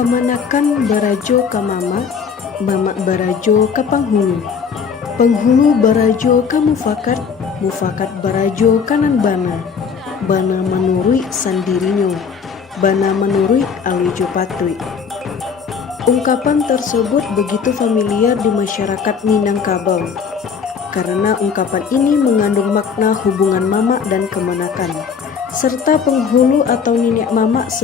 Kamanakan barajo ka mama, mama barajo ka panghulu. Penghulu barajo ka mufakat, mufakat barajo kanan bana. Bana menurui sandirinyo, bana menurui alujo patui. Ungkapan tersebut begitu familiar di masyarakat Minangkabau, karena ungkapan ini mengandung makna hubungan mama dan kemanakan, serta penghulu atau nenek mama